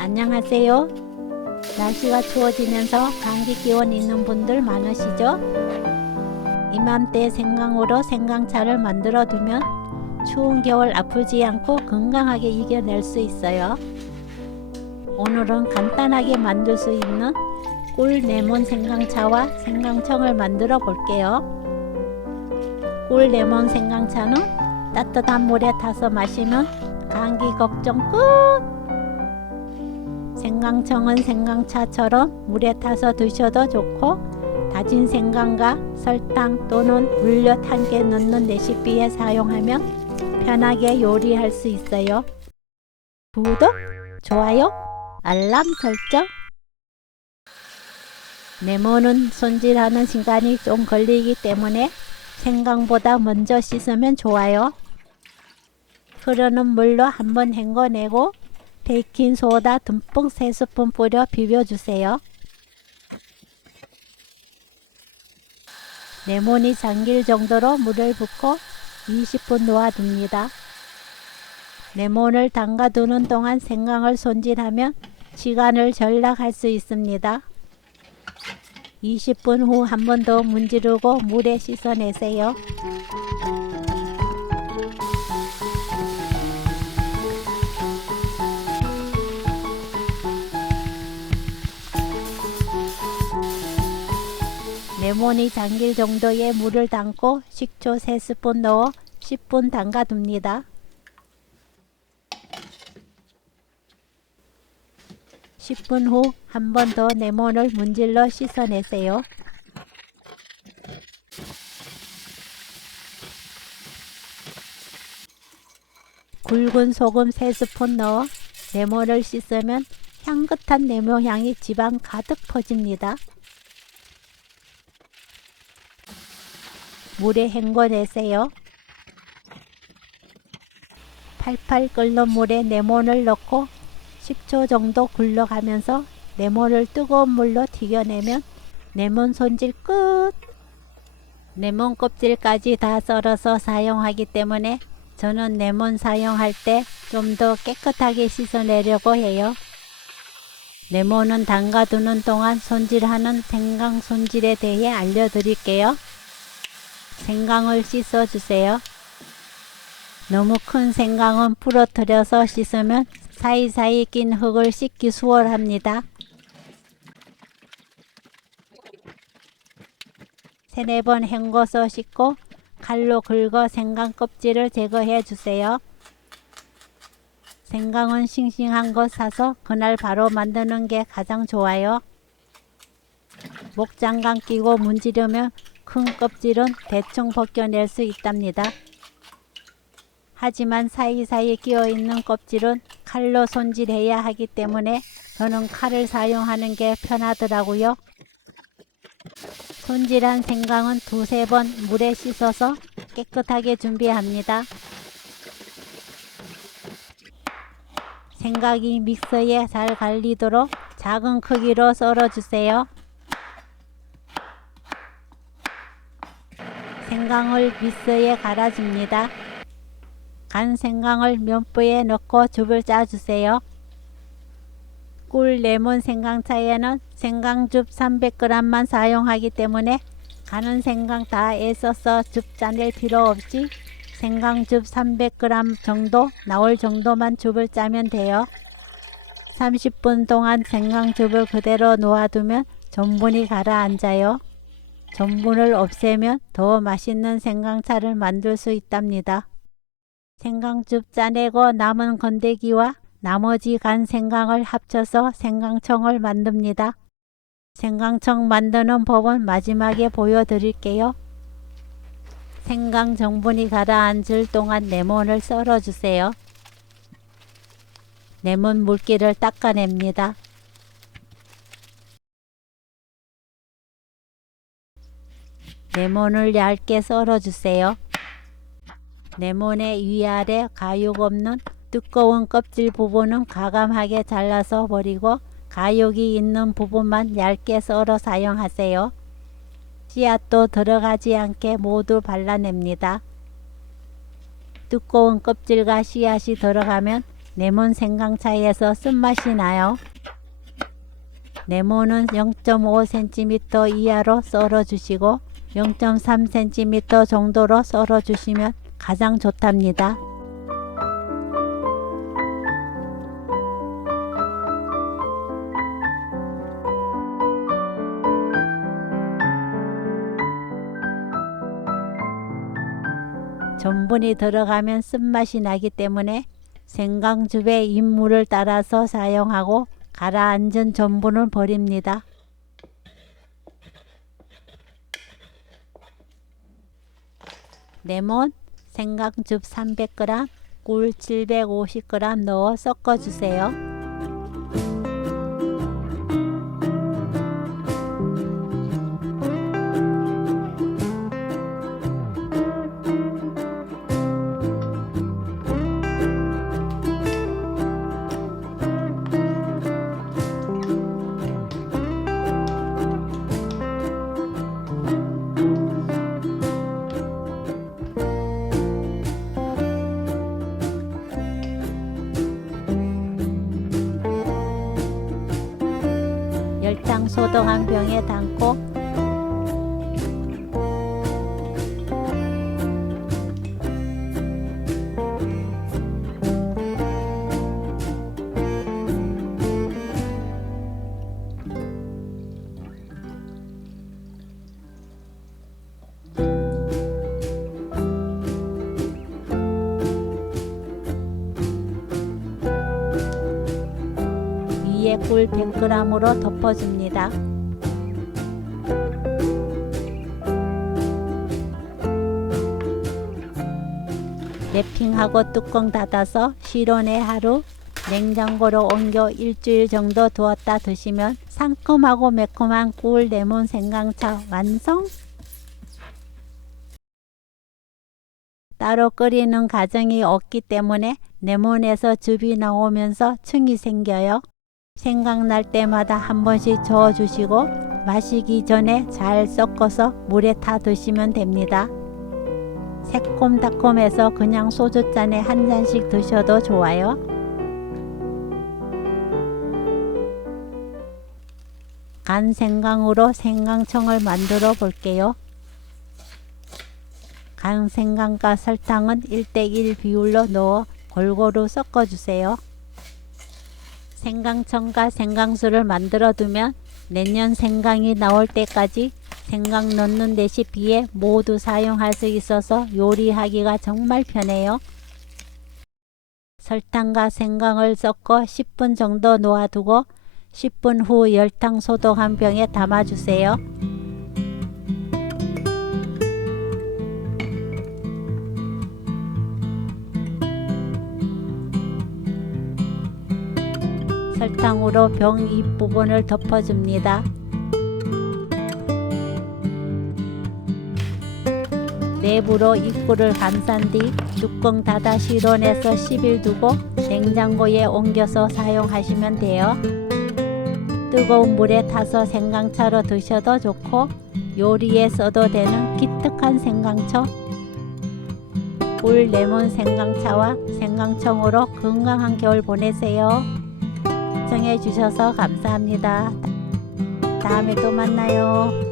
안녕하세요. 날씨가 추워지면서 감기 기운 있는 분들 많으시죠? 이맘때 생강으로 생강차를 만들어 두면 추운 겨울 아프지 않고 건강하게 이겨낼 수 있어요. 오늘은 간단하게 만들 수 있는 꿀 레몬 생강차와 생강청을 만들어 볼게요. 꿀 레몬 생강차는 따뜻한 물에 타서 마시면 감기 걱정 끝! 생강청은 생강차처럼 물에 타서 드셔도 좋고 다진 생강과 설탕 또는 물엿 한 개 넣는 레시피에 사용하면 편하게 요리할 수 있어요. 구독, 좋아요, 알람 설정. 레몬은 손질하는 시간이 좀 걸리기 때문에 생강보다 먼저 씻으면 좋아요. 흐르는 물로 한번 헹궈내고 베이킹소다 듬뿍 3스푼 뿌려 비벼주세요. 레몬이 잠길 정도로 물을 붓고 20분 놓아둡니다. 레몬을 담가두는 동안 생강을 손질하면 시간을 절약할 수 있습니다. 20분 후 한 번 더 문지르고 물에 씻어내세요. 레몬이 잠길 정도의 물을 담고 식초 3스푼 넣어 10분 담가둡니다. 10분 후 한 번 더 레몬을 문질러 씻어내세요. 굵은 소금 3스푼 넣어 레몬을 씻으면 향긋한 레몬 향이 집안 가득 퍼집니다. 물에 헹궈내세요. 팔팔 끓는 물에 레몬을 넣고 10초 정도 굴러가면서 레몬을 뜨거운 물로 튀겨내면 레몬 손질 끝! 레몬 껍질까지 다 썰어서 사용하기 때문에 저는 레몬 사용할 때 좀 더 깨끗하게 씻어내려고 해요. 레몬은 담가두는 동안 손질하는 생강 손질에 대해 알려드릴게요. 생강을 씻어주세요. 너무 큰 생강은 부러뜨려서 씻으면 사이사이 낀 흙을 씻기 수월합니다. 3-4번 헹궈서 씻고 칼로 긁어 생강 껍질을 제거해 주세요. 생강은 싱싱한 거 사서 그날 바로 만드는 게 가장 좋아요. 목장갑 끼고 문지르면 큰 껍질은 대충 벗겨낼 수 있답니다. 하지만 사이사이 끼어있는 껍질은 칼로 손질해야 하기 때문에 저는 칼을 사용하는 게 편하더라고요. 손질한 생강은 2-3번 물에 씻어서 깨끗하게 준비합니다. 생강이 믹서에 잘 갈리도록 작은 크기로 썰어주세요. 생강을 믹서에 갈아줍니다. 간 생강을 면보에 넣고 즙을 짜주세요. 꿀 레몬 생강차에는 생강즙 300g만 사용하기 때문에 가는 생강 다 애써서 즙 짜낼 필요 없이 생강즙 300g 정도 나올 정도만 즙을 짜면 돼요. 30분 동안 생강즙을 그대로 놓아두면 전분이 가라앉아요. 전분을 없애면 더 맛있는 생강차를 만들 수 있답니다. 생강즙 짜내고 남은 건더기와 나머지 간 생강을 합쳐서 생강청을 만듭니다. 생강청 만드는 법은 마지막에 보여드릴게요. 생강 전분이 가라앉을 동안 레몬을 썰어주세요. 레몬 물기를 닦아냅니다. 레몬을 얇게 썰어주세요. 레몬의 위아래 가육 없는 두꺼운 껍질 부분은 과감하게 잘라서 버리고 가육이 있는 부분만 얇게 썰어 사용하세요. 씨앗도 들어가지 않게 모두 발라냅니다. 두꺼운 껍질과 씨앗이 들어가면 레몬 생강차에서 쓴맛이 나요. 레몬은 0.5cm 이하로 썰어 주시고 0.3cm 정도로 썰어 주시면 가장 좋답니다. 전분이 들어가면 쓴맛이 나기 때문에 생강즙에 인물을 따라서 사용하고 가라앉은 전분을 버립니다. 레몬, 생강즙 300g, 꿀 750g 넣어 섞어주세요. 열탕 소독한 병에 담고 위에 꿀 100g으로 덮어줍니다. 랩핑하고 뚜껑 닫아서 실온에 하루, 냉장고로 옮겨 일주일 정도 두었다 드시면 상큼하고 매콤한 꿀 레몬 생강차 완성! 따로 끓이는 과정이 없기 때문에 레몬에서 즙이 나오면서 층이 생겨요. 생각날 때마다 한 번씩 저어주시고 마시기 전에 잘 섞어서 물에 타 드시면 됩니다. 새콤달콤해서 그냥 소주잔에 한 잔씩 드셔도 좋아요. 간 생강으로 생강청을 만들어 볼게요. 간 생강과 설탕은 1:1 비율로 넣어 골고루 섞어주세요. 생강청과 생강수를 만들어 두면 내년 생강이 나올 때까지 생강 넣는 레시피에 모두 사용할 수 있어서 요리하기가 정말 편해요. 설탕과 생강을 섞어 10분 정도 놓아두고 10분 후 열탕 소독한 병에 담아주세요. 설탕으로 병 윗부분을 덮어줍니다. 내부로 입구를 감싼 뒤 뚜껑 닫아 실온에서 10일 두고 냉장고에 옮겨서 사용하시면 돼요. 뜨거운 물에 타서 생강차로 드셔도 좋고 요리에 써도 되는 기특한 생강청. 꿀 레몬 생강차와 생강청으로 건강한 겨울 보내세요. 시청해 주셔서 감사합니다. 다음에 또 만나요.